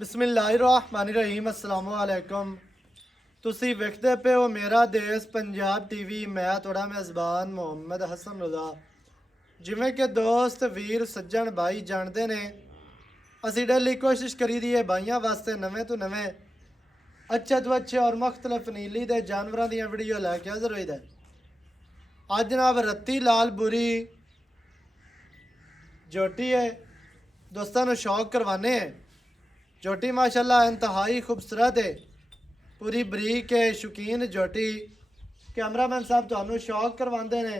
ਬਿਸਮਿਲ੍ਲਾਹਿਰਰਹਿਮਾਨਿਰਰਹੀਮ अस्सलाम वालेकुम। ਤੁਸੀਂ ਵੇਖਦੇ ਪਏ ਹੋ ਮੇਰਾ ਦੇਸ਼ ਪੰਜਾਬ ਟੀਵੀ। ਮੈਂ ਤੁਹਾਡਾ ਮੇਜ਼ਬਾਨ ਮੁਹੰਮਦ ਹਸਨ ਰਜ਼ਾ। ਜਿਵੇਂ ਕਿ ਦੋਸਤ ਵੀਰ ਸੱਜਣ ਭਾਈ ਜਾਣਦੇ ਨੇ, ਅਸੀਂ ਡੇਲੀ ਕੋਸ਼ਿਸ਼ ਕਰੀਦੀ ਹੈ ਭਾਈਆਂ ਵਾਸਤੇ ਨਵੇਂ ਤੋਂ ਨਵੇਂ ਅੱਛੇ ਤੋਂ ਅੱਛੇ ਔਰ ਮੁਖਤਲਿਫ ਨੀਲੀ ਦੇ ਜਾਨਵਰਾਂ ਦੀਆਂ ਵੀਡੀਓ ਲੈ ਕੇ ਹਾਜ਼ਰ ਹੋਈਦਾ। ਅੱਜ ਜਨਾਬ ਰੱਤੀ ਲਾਲ ਬੁਰੀ जोटी है, दोस्तों ने शौक करवाने हैं। जोटी माशाल्लाह इंतहाई खूबसूरत है, पूरी बरीक है, शौकीन जोटी। कैमरामैन साहब तो शौक करवाते ने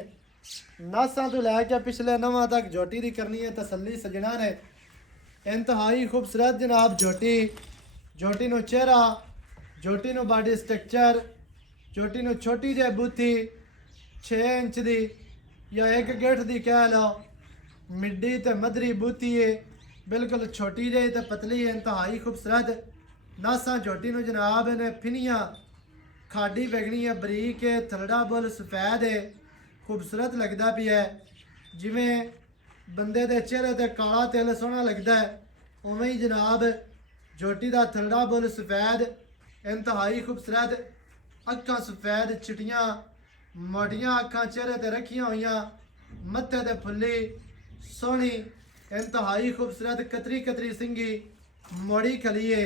नासा तो लैके पिछले नवा तक जोटी की करनी है तसल्ली सजना ने। इंतहाई खूबसूरत जनाब जोटी। जोटी नो चेहरा, जोटी नो बॉडी स्ट्रक्चर, जोटी नो छोटी जी बूथी 6 इंच की या 1 गिठ की कह लो। मिड्डी ते मदरी बूती है, बिल्कुल छोटी जी ते पतली है, इंतहाई खूबसूरत। नासा जोटी नु जनाब ने फिनिया खाडी वेगनी है, बरीक है, थलड़ा बुल सफेद है, खूबसूरत लगता भी है। जिमें बंदे दे चेहरे ते काला तिल सोहना लगता है, उवें ही जनाब जोटी का थलड़ा बुल सफेद, इंतहाई खूबसूरत। अखां सफेद चिटियां मोटियां अखां चेहरे ते रखियां हुई, मत्थे ते फुल्ली सोहनी, इंतहाई खूबसूरत। कतरी कतरी सिंगी मोड़ी खली है,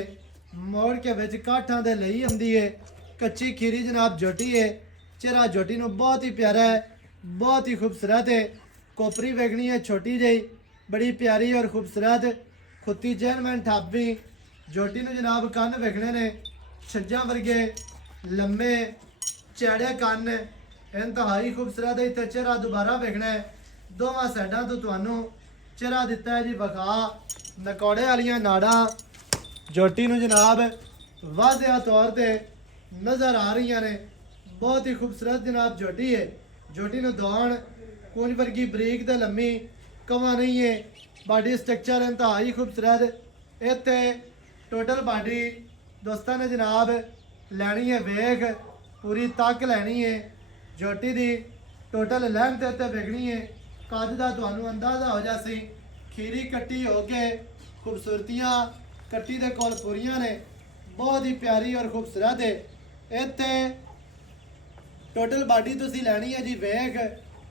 मोड़ के विच काठां दे लई आंदी है। कच्ची खीरी जनाब जोटी है। चेहरा जोटी नु बहुत ही प्यारा है, बहुत ही खूबसूरत है। कोपरी वेगनी है छोटी जी, बड़ी प्यारी और खूबसूरत। खुत्ती चेयरमैन ठाबी जोटी नु जनाब कन्न वेखने ने छज्जा वर्गे लम्बे चैड़े कन्न, इंतहाई खूबसूरत है। इत्थे चेहरा दोबारा वेखना है, दोवां साइडां तो तुहानू चेहरा दिता है जी वखा। नकौड़े वालियां नाड़ा जोटी नू जनाब वाज़ेह तौर ते नज़र आ रही ने, बहुत ही खूबसूरत जनाब जोटी है। जोटी नू दौड़ कूंज वर्गी बरीक ते लम्मी, कवा नहीं है। बॉडी स्ट्रक्चर इंतहाई खूबसूरत। इत्थे टोटल बॉडी दोस्तां ने जनाब लैनी है वेख, पूरी तक लैनी है। जोटी दी टोटल लैंथ इत्थे वेखनी है, कद का तुहानू अंदाजा हो जासी। खीरी कट्टी हो के खूबसूरतियाँ कट्टी दे कोल पूरियां ने, बहुत ही प्यारी और खूबसूरत है। इत्थे टोटल बॉडी तुसी लैनी है जी वेख।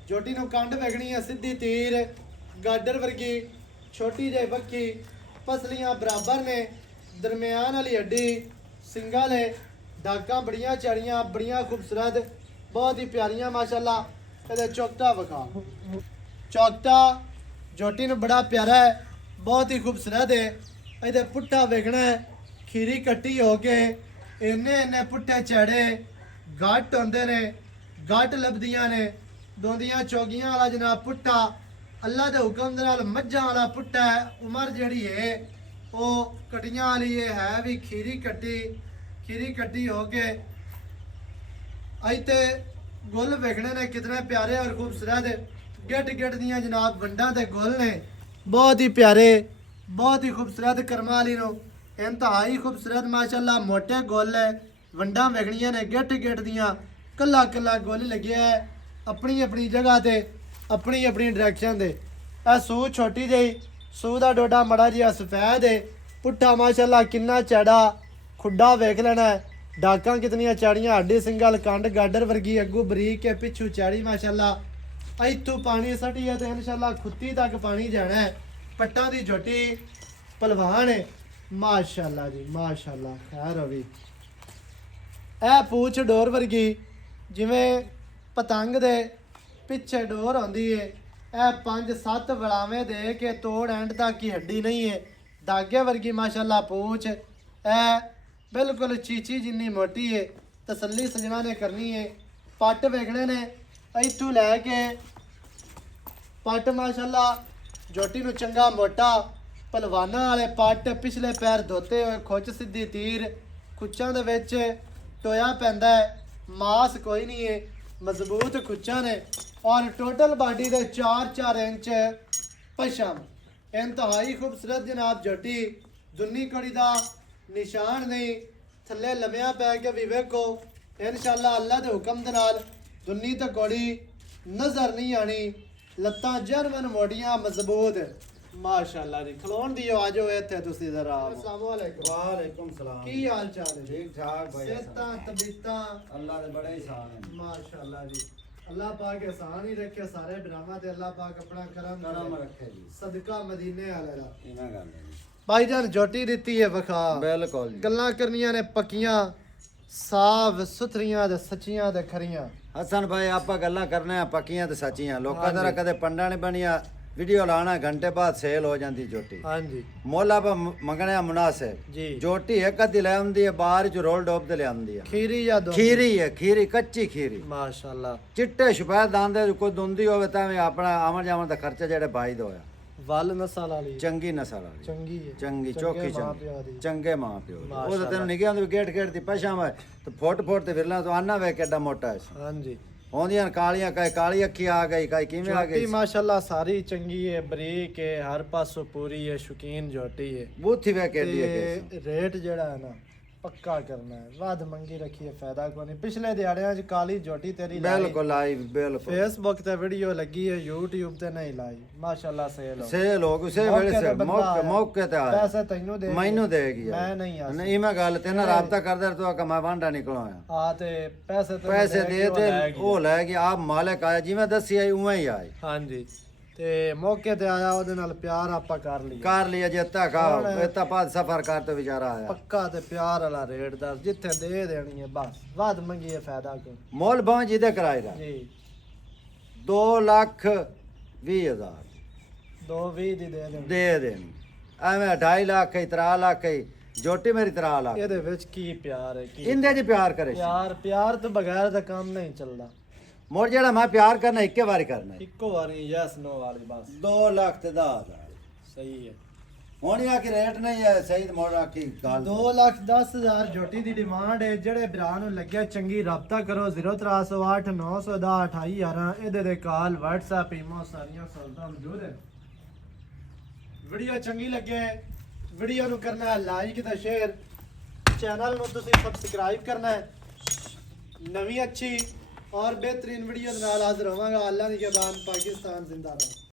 जोटी नू कंड वेखनी है सीधी तीर, गाडर वर्गी छोटी जी बक्की, पसलियां बराबर ने, दरम्यान वाली हड्डी, सिंगा ने, डाकां बड़ियां चढ़ियां, बड़ियां खूबसूरत, बहुत ही प्यारियां माशाल्लाह। इहदा चौकटा विखा, चौकटा जोटी नू बड़ा प्यारा है, बहुत ही खूबसूरत है। इहदे पुट्ठा वेखना है, खीरी कट्टी हो के इन्ने इन्ने पुट्ठे चैड़े गट होंदे ने, गट लभदियां ने। दोंदियां चौगियां वाला जनाब पुट्ठा अल्लाह के हुक्म दे नाल मज्झां वाला पुट्ठा है। उमर जिहड़ी है वो कटियां वाली है भी खीरी कट्टी हो के। इत्थे गुल वेखने ने कितने प्यारे और खूबसूरत। गिट गिट दियां जनाब वंडां ते गुल ने, बहुत ही प्यारे, बहुत ही खूबसूरत। कर्मा वाली नो इंतहाई खूबसूरत माशाल्लाह, मोटे गुल है, वंडां वेखनियां ने गिट गिट दियां, कला कला गुल लग्या है अपनी अपनी जगह ते, अपनी अपनी डायरैक्शन दे। ए सूह छोटी जी, सूह दा डोडा मड़ा जिहा सफेद है, पुट्ठा माशाल्लाह किन्ना चैड़ा, खुड्डा वेख लेना है। डाकां कितनियां चैड़ियां, हड्डी सिंगल कंड गाडर वर्गी, अग्गू बरीक है, पिछू चैड़ी माशाल्लाह। इतों पानी सटी है तो इंशाल्लाह खुत्ती तक पानी जाना है। पट्टा दी जोटी पलवान है माशाल्लाह जी माशाल्लाह। खैर होवी ए पूछ डोर वर्गी, जिमें पतंग दे पिछे डोर आंदी है। ए 5-7 वड़ावे दे के तोड़ एंड तक की हड्डी नहीं है, धागे वर्गी माशाल्लाह पूछ। ए बिल्कुल चीची जिन्नी मोटी है, तसल्ली सजना ने करनी है। पट वेखने ने इतों लैके पट माशाल्लाह जोटी नू चंगा मोटा पलवाना वाले पट, पिछले पैर धोते हुए खुच सीधी तीर, खुच्चां दे विच टोया पैंदा है, मास कोई नहीं है, मजबूत खुच्चां ने। और टोटल बॉडी दे 4-4 इंच पशम, इंतहाई खूबसूरत जनाब जोटी। दुन्नी कड़ी दा निशान नहीं, थल्ले लम्या पै के भी वेखो इंशाल्लाह अल्लाह दे हुक्म दे नाल दुन्नी ते कौड़ी नज़र नहीं आनी। लत्तां जर्मन मोटियां मजबूत, ਮਾਸ਼ਾਅੱਲਾ ਜੀ ਖਲੋਣ ਦਿਓ ਆਜੋ ਇੱਥੇ ਤੁਸੀਂ ਜ਼ਰਾ ਅਸਲਾਮੁ ਅਲੈਕੁਮ ਵਾਲੇਕੁਮ ਸਲਾਮ ਕੀ ਹਾਲ ਚਾਲ ਹੈ ਠੀਕ ਠਾਕ ਭਾਈ ਸਿਹਤਾਂ ਤਬੀਅਤਾਂ ਅੱਲਾਹ ਦੇ ਬੜੇ ਇਹਸਾਨ ਹੈ ਮਾਸ਼ਾਅੱਲਾ ਜੀ ਅੱਲਾਹ ਪਾਕ ਇਹਸਾਨ ਹੀ ਰੱਖੇ ਸਾਰੇ ਬਰਾਵਾਂ ਤੇ ਅੱਲਾਹ ਪਾਕ ਆਪਣਾ ਕਰਮ ਕਰਮ ਕਰੇ। ਰੱਖੇ ਜੀ ਸਦਕਾ ਮਦੀਨੇ ਵਾਲੇ ਦਾ ਇਹਨਾਂ ਗੱਲ ਹੈ ਜੀ। ਭਾਈ ਜਾਨ ਜੋਟੀ ਦਿੱਤੀ ਹੈ ਵਖਾ ਬਿਲਕੁਲ ਜੀ ਗੱਲਾਂ ਕਰਨੀਆਂ ਨੇ ਪੱਕੀਆਂ ਸਾਫ ਸੁਥਰੀਆਂ ਤੇ ਸੱਚੀਆਂ ਤੇ ਖਰੀਆਂ ਹਸਨ ਭਾਈ ਆਪਾਂ ਗੱਲਾਂ ਕਰਨੇ ਆ ਪੱਕੀਆਂ ਤੇ ਸੱਚੀਆਂ ਲੋਕਾਂ ਹਾਂਜੀ। ਦਾ ਕਦੇ ਪੰਡਾਂ ਨੇ ਬਣੀਆਂ ਵੀਡੀਓ ਲਾਣਾ ਘੰਟੇ ਬਾਅਦ ਸੇਲ ਹੋ ਜਾਂਦੀ ਜੋਟੀ ਹਾਂਜੀ ਮੁੱਲ ਆਪਾਂ ਮੰਗਣੇ ਆ ਮੁਨਾਸਿਬ ਜੀ ਜੋਟੀ ਇੱਕ ਅੱਧੀ ਲੈ ਆਉਂਦੀ ਹੈ ਬਾਹਰ ਚ ਰੋਲ ਡੋਬ ਤੇ ਲੈ ਆਉਂਦੀ ਹੈ ਖੀਰੀ ਜਾਂ ਦੋ ਖੀਰੀ ਹੈ ਖੀਰੀ ਕੱਚੀ ਖੀਰੀ ਮਾਸ਼ਾਅੱਲਾ ਚਿੱਟੇ ਸ਼ਪੈਦ ਦਾਂਦੇ ਕੋਈ ਦੁੰਦੀ ਹੋਵੇ ਤਾਂ ਵੀ ਆਪਣਾ ਆਮਣ ਜਾਮਣ ਦਾ ਖਰਚਾ ਜਿਹੜੇ ਬਾਈ ਦਾ ਹੋਇਆ ਵੱਲ ਨਸਲ ਵਾਲੀ ਚੰਗੀ ਨਸਲ ਵਾਲੀ ਚੰਗੀ ਹੈ ਚੰਗੀ ਚੰਗੇ ਚੌਕੀ ਮਾਂ ਚੰਗੀ ਪਿਓ ਦੀ। ਚੰਗੇ ਮਾਂ ਪਿਓ ਦੀ। ਉਹ ਮਾਸ਼ਾਅੱਲਾ। ਤਾਂ ਤੈਨੂੰ ਨਿਗਿਆਂ ਦੇ ਗੇਟ ਗੇਟ ਦੀ ਪਛਾਂ ਵੇ ਤੇ ਫੁੱਟ ਤੇ ਵਿਰਲਾ ਤੋਂ ਆਨਾ ਵੇ ਕਿੱਡਾ ਮੋਟਾ ਹੈ ਹਾਂਜੀ ਆਉਂਦੀਆਂ ਕਾਲੀਆਂ ਕਾਈ ਕਾਲੀ ਅੱਖੀ ਆ ਗਈ ਕਾਈ ਕਿਵੇਂ ਆ ਜੋਟੀ ਗਈ ਮਾਸ਼ਾਅੱਲਾ ਸਾਰੀ ਚੰਗੀ ਹੈ ਬਰੀਕ ਹੈ ਹਰ ਪਾਸੋਂ ਪੂਰੀ ਹੈ ਸ਼ੌਕੀਨ ਜੋਟੀ ਹੈ ਬੂਥੀ ਵੇ ਕਿੱਡੀ ਹੈ ਤੇ ਰੇਟ ਜਿਹੜਾ ਹੈ ਨਾ ਪੱਕਾ ਕਰਨਾ ਹੈ ਵੱਧ ਮੰਗੀ ਰੱਖੀਏ ਫਾਇਦਾ ਕੋਈ ਨਹੀਂ ਪਿਛਲੇ ਦਿਹਾੜਿਆਂ 'ਚ ਕਾਲੀ ਜੋਟੀ ਤੇਰੀ ਲਾਈ ਬਿਲਕੁਲ ਲਾਈਵ ਬਿਲਕੁਲ ਫੇਸਬੁੱਕ ਤੇ ਵੀਡੀਓ ਲੱਗੀ ਹੈ YouTube ਤੇ ਨਹੀਂ ਲਾਈ ਮਾਸ਼ਾਅੱਲਾ ਸੇਲ ਹੋ ਸੇ ਲੋਕ ਉਸੇ ਮੌਕੇ ਵੇਲੇ ਤੇ ਸੇ ਬੰਦਾ ਮੌਕੇ ਆਇਆ। ਮੌਕੇ ਤੇ ਆਇਆ ਪੈਸੇ ਤੈਨੂੰ ਦੇ ਮੈਨੂੰ ਦੇਗੀ ਮੈਂ ਨਹੀਂ ਆ ਨਹੀਂ ਮੈਂ ਗੱਲ ਤੇ ਨਾ ਰਾਬਤਾ ਕਰਦਾ ਤੂੰ ਆ ਮੈਂ ਵਾਂਡਾ ਨਿਕਲ ਆਇਆ ਆ ਤੇ ਪੈਸੇ ਤੈਨੂੰ ਪੈਸੇ ਕੇ ਦੇ ਉਹ ਤੇ ਲੈ ਗਿਆ। ਉਹ ਲੈ ਗਿਆ ਆਪ ਮਾਲਕ ਆਇਆ ਜਿਵੇਂ ਦੱਸੀ ਆਈ ਉਵੇਂ ਹੀ ਆਈ ਹਾਂਜੀ ਤੇ ਮੌਕੇ ਤੇ ਆਇਆ ਉਹਦੇ ਨਾਲ ਪਿਆਰ ਆਪਾਂ ਕਰ ਲਿਆ ਕਰ ਲਿਆ ਜਿੱਤਾ ਕਾ ਇਤਾ ਬਾਅਦ ਸਫਰ ਕਰ ਤੇ ਵਿਚਾਰਾ ਆਇਆ ਪੱਕਾ ਤੇ ਪਿਆਰ ਵਾਲਾ ਰੇਟ ਦਾ ਜਿੱਥੇ ਦੇ ਦੇਣੀ ਹੈ ਬਸ ਵੱਧ ਮੰਗੀਏ ਫਾਇਦਾ ਕੋਈ ਮੁੱਲ ਭਾਵੇਂ ਜਿਹਦੇ ਕਰਾਏਗਾ ਜੀ 2,20,000 220 ਦੀ ਦੇ ਦੇਣੀ ਦੇ ਦੇਣੀ ਐਵੇਂ 2.5 ਲੱਖ ਹੀ 3 ਲੱਖ ਹੀ ਜੋਟੀ ਮੇਰੀ 3 ਲੱਖ ਇਹਦੇ ਵਿੱਚ ਕੀ ਪਿਆਰ ਹੈ ਕੀ ਇੰਦੇ ਜੀ ਪਿਆਰ ਕਰੇ ਸੀ। ਪਿਆਰ ਤੋਂ ਬਗੈਰ ਤਾਂ ਕੰਮ ਨਹੀਂ ਚੱਲਦਾ ਮੁੜ ਜਿਹੜਾ ਮੈਂ ਪਿਆਰ ਕਰਨਾ ਇੱਕੇ ਵਾਰੀ ਕਰਨਾ ਇੱਕੋ ਵਾਰੀ ਯੈਸ ਨੋ ਵਾਲੀ ਬਸ 2 ਲੱਖ ਤੇ 10,000 ਸਹੀ ਹੈ ਹੁਣ ਇਹ ਕਿ ਰੇਟ ਨਹੀਂ ਹੈ ਸਹੀ ਮੋੜ ਆਖੀ ਗੱਲ 2,10,000 ਜੋਟੀ ਦੀ ਡਿਮਾਂਡ ਹੈ ਜਿਹੜੇ ਭਰਾ ਨੂੰ ਲੱਗਿਆ ਚੰਗੀ ਰਾਬਤਾ ਕਰੋ 0308 910 2811 ਇਹਦੇ ਦੇ ਕਾਲ WhatsApp ਈਮੋ ਸਾਰੀਆਂ ਸਹੂਲਤਾਂ ਮੌਜੂਦ ਹੈ ਵੀਡੀਓ ਚੰਗੀ ਲੱਗੇ ਵੀਡੀਓ ਨੂੰ ਕਰਨਾ ਹੈ ਲਾਈਕ ਤੇ ਸ਼ੇਅਰ ਚੈਨਲ ਨੂੰ ਤੁਸੀਂ ਸਬਸਕ੍ਰਾਈਬ ਕਰਨਾ ਹੈ ਨਵੀਂ ਅੱਛੀ ਔਰ ਬਿਹਤਰੀਨ ਵੀਡੀਓ ਦੇ ਨਾਲ ਹਾਜ਼ਰ ਹੋਵਾਂਗਾ ਅੱਲਾ ਦੀ ਜ਼ਬਾਨ ਪਾਕਿਸਤਾਨ ਜ਼ਿੰਦਾਬਾਦ